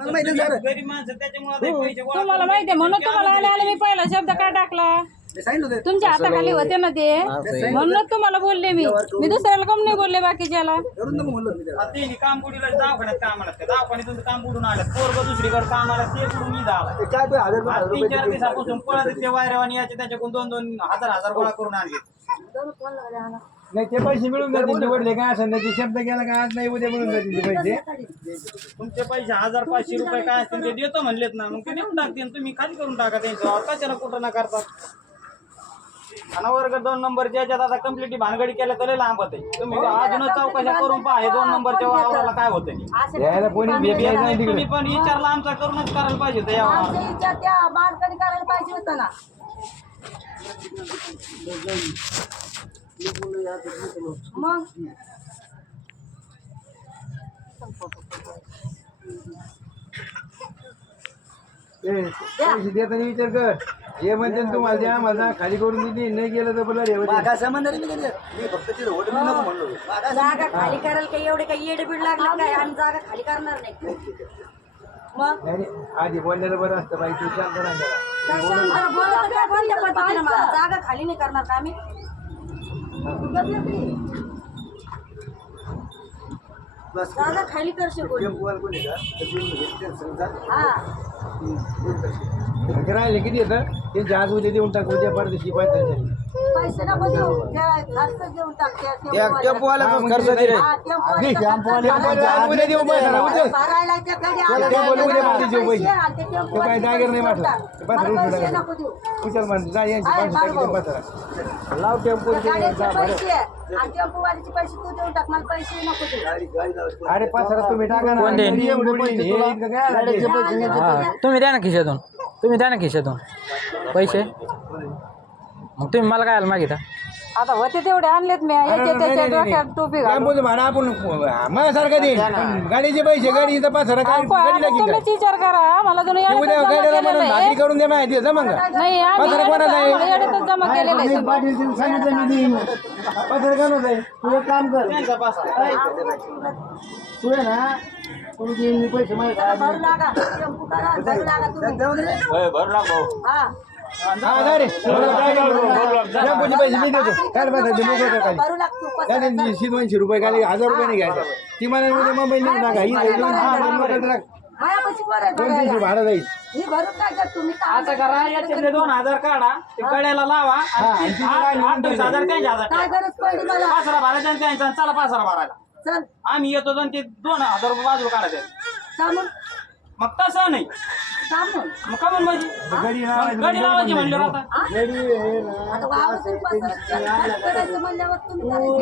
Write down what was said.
मला माहिती आहे सर. गरीब माणसं त्याच्यामुळे पैसे गोळा तुम्हाला माहिती आहे म्हणून तुम्हाला आले मी पहिला शब्द काय टाकला मी सांगितलं होतं. तुमच्या हाताखाली होते ना ते म्हणूनच तुम्हाला बोलले मी दुसऱ्याला कम नाही बोलले बाकीच्याला. करून नको म्हणलं मी त्याला. ते काम बुडीला दवाखान्यात कामाला दवाखान्यात तुमचं काम बुडून आलं पोरग दुसरीकडे कामाला ते बुडून मी धावला. ते काय 1000 3-4 दिवसापासून पळत ते वायरवानी याचे त्याच्याकडून 2-2 हजार गोळा करून आणले. नाही ते पैसे मिळून जातील वडले काय असं नाही शब्द गेला का आज नाही उद्या मिळून जातील ते पैसे. तुमचे पैसे 1000-500 रुपये काय असतील ते देतो म्हणलेत ना मग ते नेऊन टाकतील तुम्ही खाली करून टाका त्यांच्यावर कशाला कुठं ना करतात. आणि वर्ग 2 नंबरच्या याच्यात आता कम्प्लीट भानगडी केल्या तरी लांब होते तुम्ही अजूनच चौकशा करून पहा 2 नंबरच्या वावराला काय होतं यायला कोणी भेटायला नाही तिकडे. तुम्ही पण विचारला आमचा करूनच करायला पाहिजे होतं या वावराला. त्या बारकाई करायला पाहिजे होतं ना. मग पैसे देताना विचार कर हे म्हणते तुम्हाला द्या मला खाली करून दिली नाही गेलं तर बरं रे. मागा संबंध नाही मी केलं. मी फक्त तिथं होतं मी नको म्हणलो. मागा जागा खाली करायला काही एवढे काही येडबीड लागलं काय आणि जागा खाली करणार नाही. मग नाही आधी बोललेलं बरं असतं बाई तू शांत राहा. अरे बोलत काय कोणत्या पद्धतीने मला जागा खाली नाही करणार का आम्ही. बस जागा खाली करशील कोणी. टेम्पोवाला कोणी का? तर तुम्ही घेतलं समजा. हा राहिले किती येतं त्यांची आज उद्या देऊन टाक उद्या परदेशी पाहिजे. पैसे नको देऊ खर्च देऊन टाक त्या टेम्पोवाला खर्च दे रे. उद्या देऊ पैसा उद्या भरायला त्या घरी त्याला आलं. टेम्पोला उद्या मारते देऊ पैसे. आणि ते टेम्पो तो काय जागेर नाही मारला. मला पैसे नको देऊ. उचल म्हणते जा यांची आहे, पैसे टाकी बरोबर. पत्रा लाव टेम्पो गाडीचे पैसे आणि टेम्पोवालीचे पैसे तू देऊन टाक मला पैसे नको देऊ. गाडी लावायची. अरे पत्रा तुम्ही टाका ना एवढे पैसे हे इतकं काय तुम्ही द्या ना खिशातून तुम्ही द्या ना खिशातून पैसे मग तुम्ही मला काय मागिता आता होते तेवढे आणलेत मी याचे त्याच्या डोक्यात टोपी घालून. टेम्पोचं भाडं आपण माझ्यासारखं दे गाडीचे पैसे गाडीचा पत्रा काय गाडी लागेल तुम्हीच विचार करा मला जुनं काय उद्या येड्यातच गाडीला जमा म्हणून केलेलं भाकरी आहे. करून दे माहिती जमा का नाही आम्ही पत्रा कोणाचा आहे? येड्यातच जमा केलेलं आहे सगळं. पाटील सांगितलं मी देईन पत्र काढून जाईल तू एक काम कर तू आहे ना तू देईन मी पैसे माहिती भरू लागा टेम्पो करा भरू लागा तुम्ही. जाऊ दे रे. हा हा जा रे टेम्पोचे पैसे मी देतो काय बसायचे मोकळं खाली भरू लागतो त्याने 200 रुपये खाली 1000 रुपये नाही घ्यायचा ती मला म्हणजे मुंबई नाही टाका ही मायापाशी कोण आहे 200 भरायला? भाडं जाईल मी भरून काय कर तुम्ही काम असं करा याच्यातले 2000 काढा ते गड्याला लावा आणि 28,000 त्यांच्या हातात काय गरज पडली मला. पासरा भरायचा आणि त्यांचा चला पासरा भरायला चल आम्ही येतो आणि ते 2000 रुपये बाजूला काढायचे थांबून मग तसं नाही थांबून मग का म्हणजे गाडी लावायची म्हणल्यावर आता आता वावर करायचं म्हणल्यावर तुम्ही करायचं.